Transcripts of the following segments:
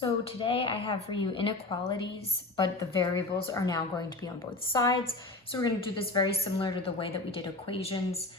So today I have for you inequalities, but the variables are now going to be on both sides. So we're going to do this very similar to the way that we did equations.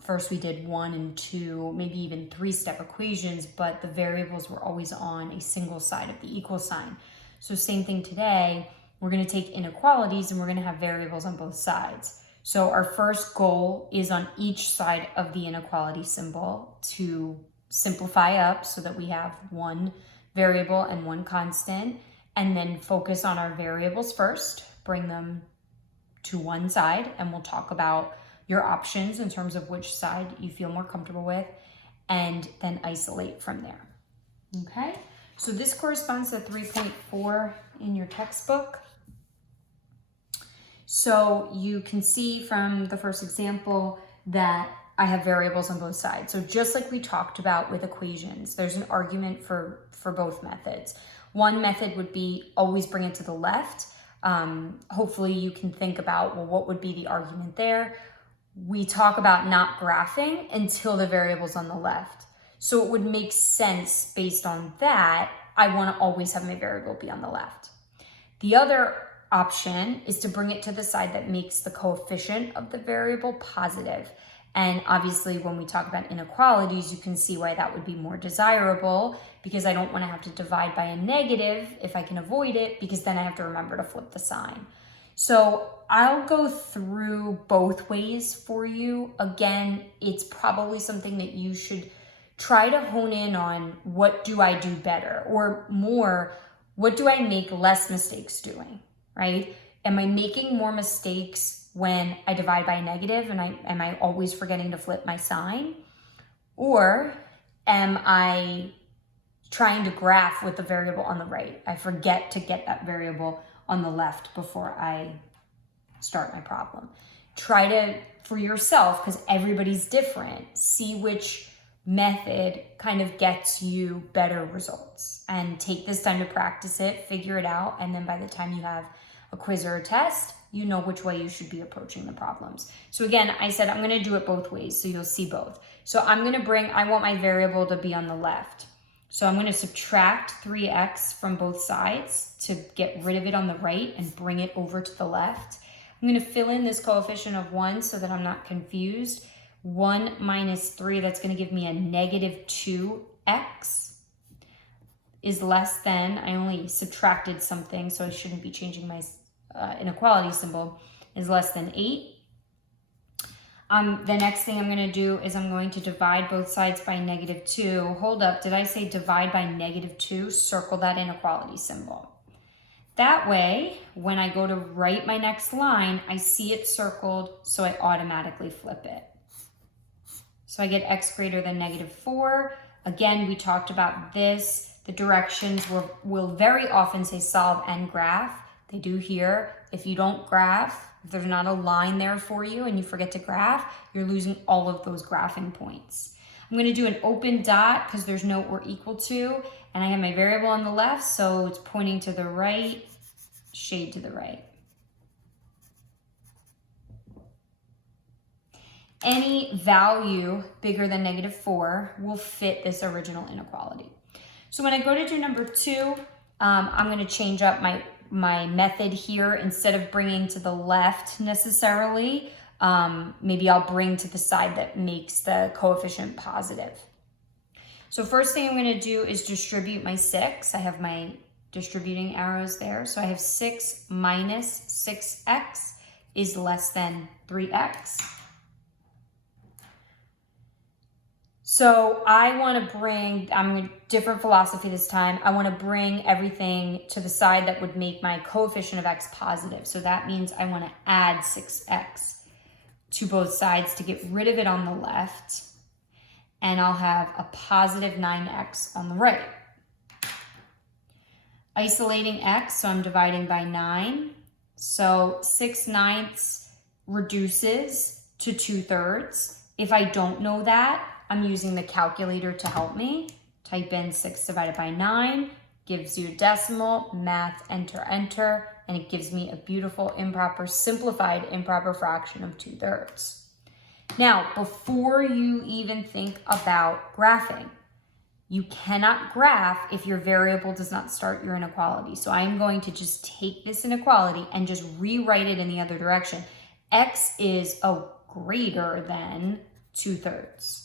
First we did 1 and 2, maybe even 3-step equations, but the variables were always on a single side of the equal sign. So same thing today, we're going to take inequalities and we're going to have variables on both sides. So our first goal is on each side of the inequality symbol to simplify up so that we have one variable and one constant, and then focus on our variables first, bring them to one side, and we'll talk about your options in terms of which side you feel more comfortable with, and then isolate from there. Okay, so this corresponds to 3.4 in your textbook. So you can see from the first example that I have variables on both sides. So just like we talked about with equations, there's an argument for both methods. One method would be always bring it to the left. Hopefully you can think about, well, what would be the argument there? We talk about not graphing until the variable's on the left. So it would make sense based on that, I want to always have my variable be on the left. The other option is to bring it to the side that makes the coefficient of the variable positive. And obviously when we talk about inequalities, you can see why that would be more desirable, because I don't want to have to divide by a negative if I can avoid it, because then I have to remember to flip the sign. So I'll go through both ways for you. Again, it's probably something that you should try to hone in on. What do I do better? Or more, what do I make less mistakes doing, right? Am I making more mistakes when I divide by a negative, and am I always forgetting to flip my sign? Or am I trying to graph with the variable on the right? I forget to get that variable on the left before I start my problem. Try to, for yourself, because everybody's different, see which method kind of gets you better results, and take this time to practice it, figure it out, and then by the time you have a quiz or a test, you know which way you should be approaching the problems. So again, I said I'm gonna do it both ways, so you'll see both. So I want my variable to be on the left. So I'm gonna subtract 3x from both sides to get rid of it on the right and bring it over to the left. I'm gonna fill in this coefficient of 1 so that I'm not confused. 1 minus 3, that's gonna give me a negative 2x is less than, I only subtracted something, so I shouldn't be changing my inequality symbol, is less than 8. The next thing I'm going to do is I'm going to divide both sides by negative 2. Hold up, did I say divide by negative 2? Circle that inequality symbol. That way, when I go to write my next line, I see it circled, so I automatically flip it. So I get x greater than negative 4. Again, we talked about this. The directions will very often say solve and graph. They do here. If you don't graph, if there's not a line there for you and you forget to graph, you're losing all of those graphing points. I'm going to do an open dot because there's no or equal to, and I have my variable on the left, so it's pointing to the right, shade to the right. Any value bigger than negative 4 will fit this original inequality. So when I go to do number 2, I'm going to change up my method here. Instead of bringing to the left necessarily, maybe I'll bring to the side that makes the coefficient positive. So first thing I'm going to do is distribute my 6. I have my distributing arrows there. So I have 6 minus 6x is less than 3x. So I want to bring, I'm a different philosophy this time. I want to bring everything to the side that would make my coefficient of x positive. So that means I want to add 6x to both sides to get rid of it on the left. And I'll have a positive 9x on the right. Isolating x, so I'm dividing by 9. So 6/9 reduces to 2/3. If I don't know that, I'm using the calculator to help me. Type in 6 divided by 9, gives you a decimal, math, enter, enter, and it gives me a beautiful simplified improper fraction of 2/3. Now, before you even think about graphing, You cannot graph if your variable does not start your inequality. So I'm going to just take this inequality and just rewrite it in the other direction. X is greater than 2/3.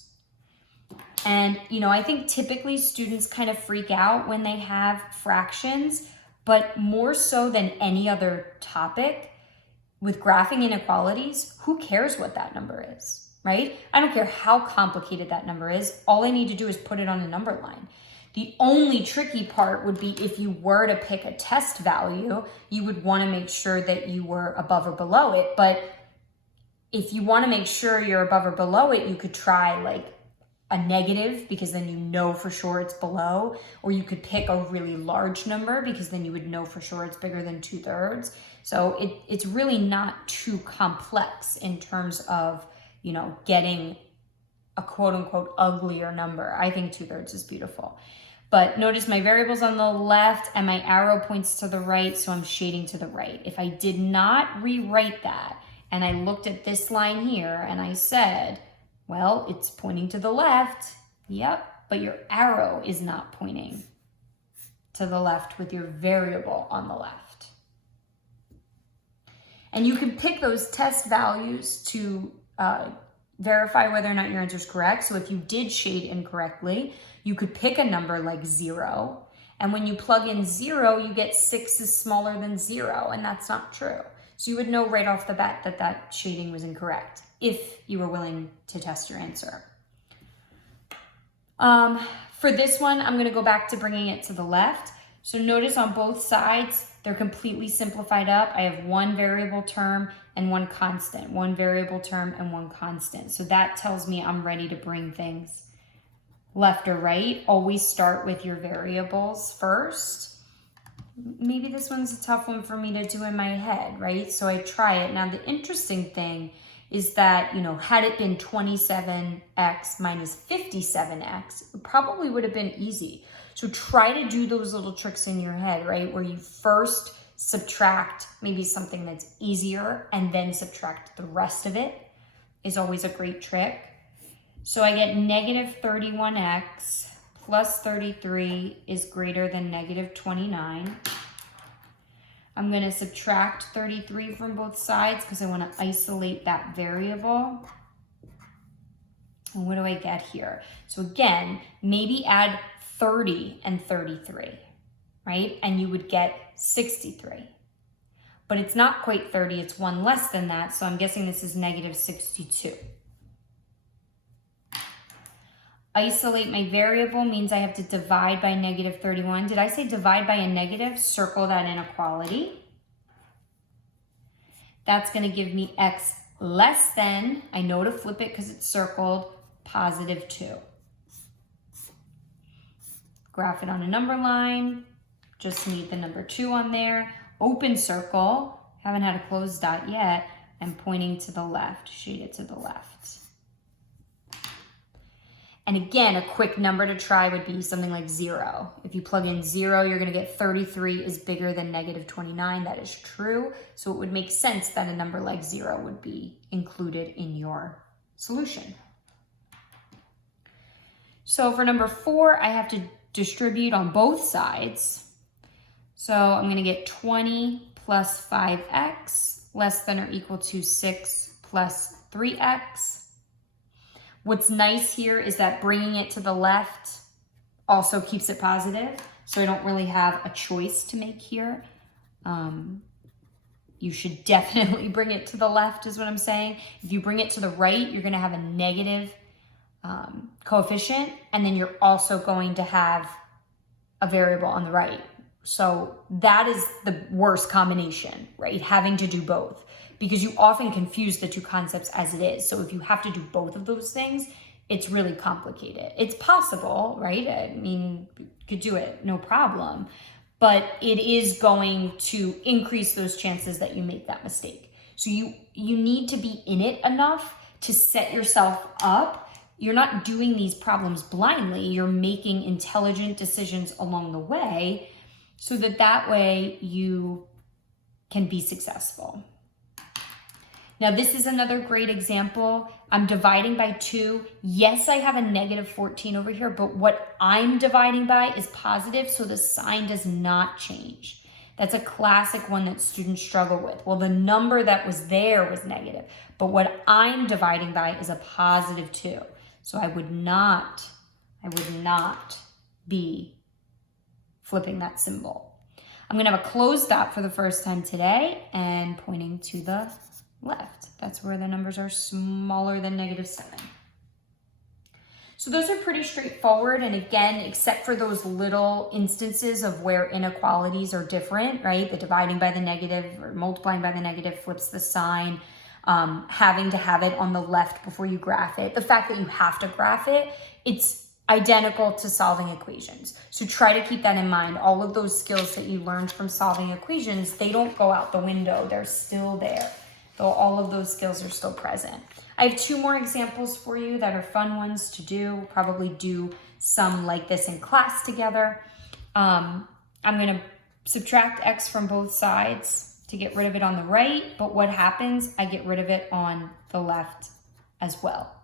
And, I think typically students kind of freak out when they have fractions, but more so than any other topic, with graphing inequalities, who cares what that number is, right? I don't care how complicated that number is. All I need to do is put it on a number line. The only tricky part would be if you were to pick a test value, you would want to make sure that you were above or below it. But if you want to make sure you're above or below it, you could try like a negative, because then you know for sure it's below, or you could pick a really large number because then you would know for sure it's bigger than 2/3. So it's really not too complex in terms of, getting a quote unquote uglier number. I think 2/3 is beautiful. But notice my variable's on the left and my arrow points to the right, so I'm shading to the right. If I did not rewrite that, and I looked at this line here and I said, well, it's pointing to the left. Yep, but your arrow is not pointing to the left with your variable on the left. And you can pick those test values to verify whether or not your answer is correct. So if you did shade incorrectly, you could pick a number like 0. And when you plug in 0, you get 6 is smaller than 0, and that's not true. So you would know right off the bat that that shading was incorrect if you were willing to test your answer. For this one, I'm going to go back to bringing it to the left. So notice on both sides, they're completely simplified up. I have one variable term and one constant, one variable term and one constant. So that tells me I'm ready to bring things left or right. Always start with your variables first. Maybe this one's a tough one for me to do in my head, right? So I try it. Now, the interesting thing is that, had it been 27x minus 57x, it probably would have been easy. So try to do those little tricks in your head, right? Where you first subtract maybe something that's easier and then subtract the rest of it is always a great trick. So I get negative 31x plus 33 is greater than negative 29. I'm going to subtract 33 from both sides because I want to isolate that variable. And what do I get here? So again, maybe add 30 and 33, right? And you would get 63. But it's not quite 30, it's one less than that, so I'm guessing this is negative 62. Isolate my variable means I have to divide by negative 31. Did I say divide by a negative? Circle that inequality. That's going to give me x less than, I know to flip it because it's circled, positive 2. Graph it on a number line. Just need the number 2 on there. Open circle. Haven't had a closed dot yet. I'm pointing to the left. Shade it to the left. And again, a quick number to try would be something like 0. If you plug in 0, you're going to get 33 is bigger than negative 29. That is true. So it would make sense that a number like 0 would be included in your solution. So for number 4, I have to distribute on both sides. So I'm going to get 20 plus 5x less than or equal to 6 plus 3x. What's nice here is that bringing it to the left also keeps it positive, so I don't really have a choice to make here. You should definitely bring it to the left is what I'm saying. If you bring it to the right, you're going to have a negative coefficient, and then you're also going to have a variable on the right. So that is the worst combination, right? Having to do both. Because you often confuse the two concepts as it is. So if you have to do both of those things, it's really complicated. It's possible, right? I mean, you could do it, no problem. But it is going to increase those chances that you make that mistake. So you need to be in it enough to set yourself up. You're not doing these problems blindly. You're making intelligent decisions along the way so that way you can be successful. Now, this is another great example. I'm dividing by 2. Yes, I have a negative 14 over here, but what I'm dividing by is positive, so the sign does not change. That's a classic one that students struggle with. Well, the number that was there was negative, but what I'm dividing by is a positive 2. So I would not be flipping that symbol. I'm gonna have a closed dot for the first time today and pointing to the left. That's where the numbers are smaller than -7. So those are pretty straightforward. And again, except for those little instances of where inequalities are different, right? The dividing by the negative or multiplying by the negative flips the sign, having to have it on the left before you graph it. The fact that you have to graph it, it's identical to solving equations. So try to keep that in mind. All of those skills that you learned from solving equations, they don't go out the window. They're still there. So all of those skills are still present. I have 2 more examples for you that are fun ones to do. We'll probably do some like this in class together. I'm going to subtract x from both sides to get rid of it on the right, but what happens? I get rid of it on the left as well.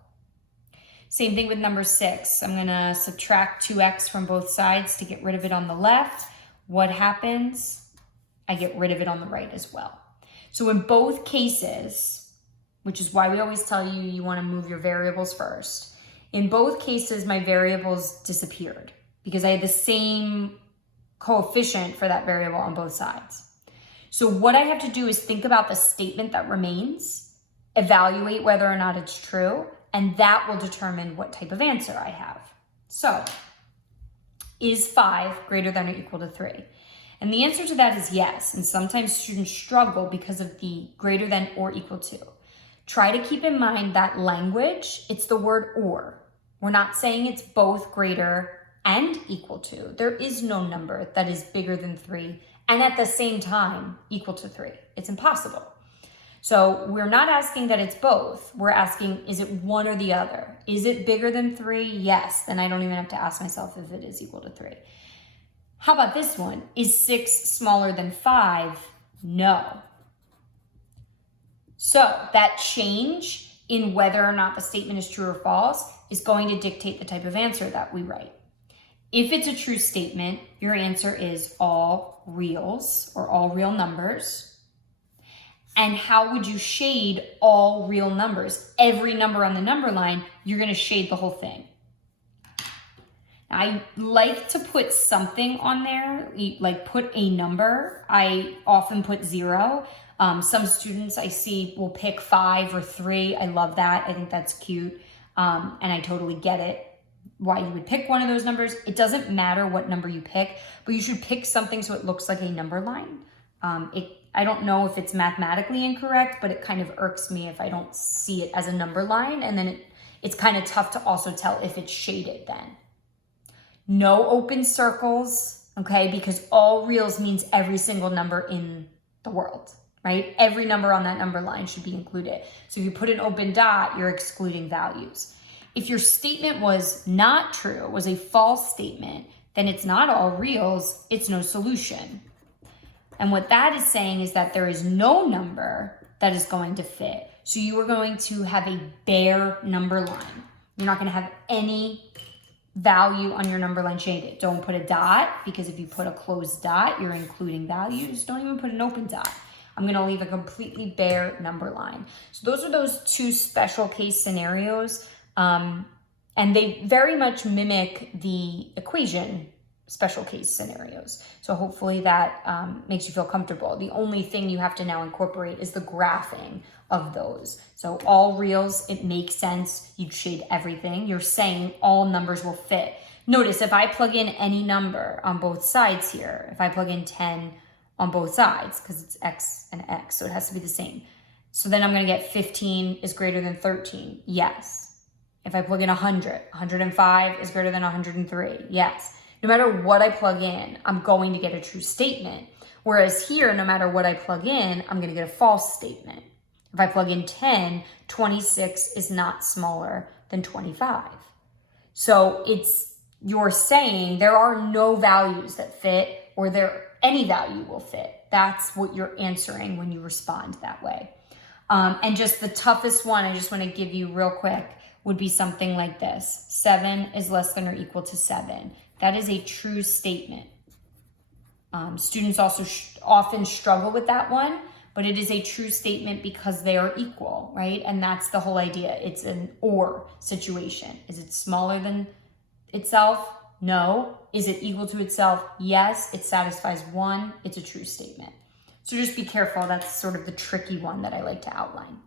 Same thing with number 6. I'm going to subtract 2x from both sides to get rid of it on the left. What happens? I get rid of it on the right as well. So in both cases, which is why we always tell you, you want to move your variables first. In both cases, my variables disappeared because I had the same coefficient for that variable on both sides. So what I have to do is think about the statement that remains, evaluate whether or not it's true, and that will determine what type of answer I have. So, is 5 greater than or equal to 3? And the answer to that is yes. And sometimes students struggle because of the greater than or equal to. Try to keep in mind that language, it's the word or. We're not saying it's both greater and equal to. There is no number that is bigger than 3 and at the same time equal to 3. It's impossible. So we're not asking that it's both. We're asking, is it one or the other? Is it bigger than 3? Yes. Then I don't even have to ask myself if it is equal to 3. How about this one? Is 6 smaller than 5? No. So that change in whether or not the statement is true or false is going to dictate the type of answer that we write. If it's a true statement, your answer is all reals or all real numbers. And how would you shade all real numbers? Every number on the number line, you're going to shade the whole thing. I like to put something on there, like put a number. I often put 0. Some students I see will pick 5 or 3. I love that. I think that's cute. And I totally get it, why you would pick one of those numbers. It doesn't matter what number you pick, but you should pick something so it looks like a number line. I don't know if it's mathematically incorrect, but it kind of irks me if I don't see it as a number line. And then it's kind of tough to also tell if it's shaded then. No open circles, okay? Because all reals means every single number in the world, right? Every number on that number line should be included. So if you put an open dot, you're excluding values. If your statement was not true, was a false statement, then it's not all reals, it's no solution. And what that is saying is that there is no number that is going to fit. So you are going to have a bare number line. You're not going to have any value on your number line shaded. Don't put a dot, because if you put a closed dot, you're including values. Don't even put an open dot. I'm going to leave a completely bare number line. So those are those 2 special case scenarios. And they very much mimic the equation special case scenarios. So hopefully that makes you feel comfortable. The only thing you have to now incorporate is the graphing of those. So all reals, it makes sense. You'd shade everything. You're saying all numbers will fit. Notice if I plug in any number on both sides here, if I plug in 10 on both sides, because it's x and x, so it has to be the same. So then I'm going to get 15 is greater than 13. Yes. If I plug in 100, 105 is greater than 103. Yes. No matter what I plug in, I'm going to get a true statement. Whereas here, no matter what I plug in, I'm going to get a false statement. If I plug in 10, 26 is not smaller than 25. So you're saying there are no values that fit, or any value will fit. That's what you're answering when you respond that way. And just the toughest one, I just want to give you real quick, would be something like this. 7 is less than or equal to 7. That is a true statement. Students also often struggle with that one, but it is a true statement because they are equal, right? And that's the whole idea. It's an or situation. Is it smaller than itself? No. Is it equal to itself? Yes. It satisfies one. It's a true statement. So just be careful. That's sort of the tricky one that I like to outline.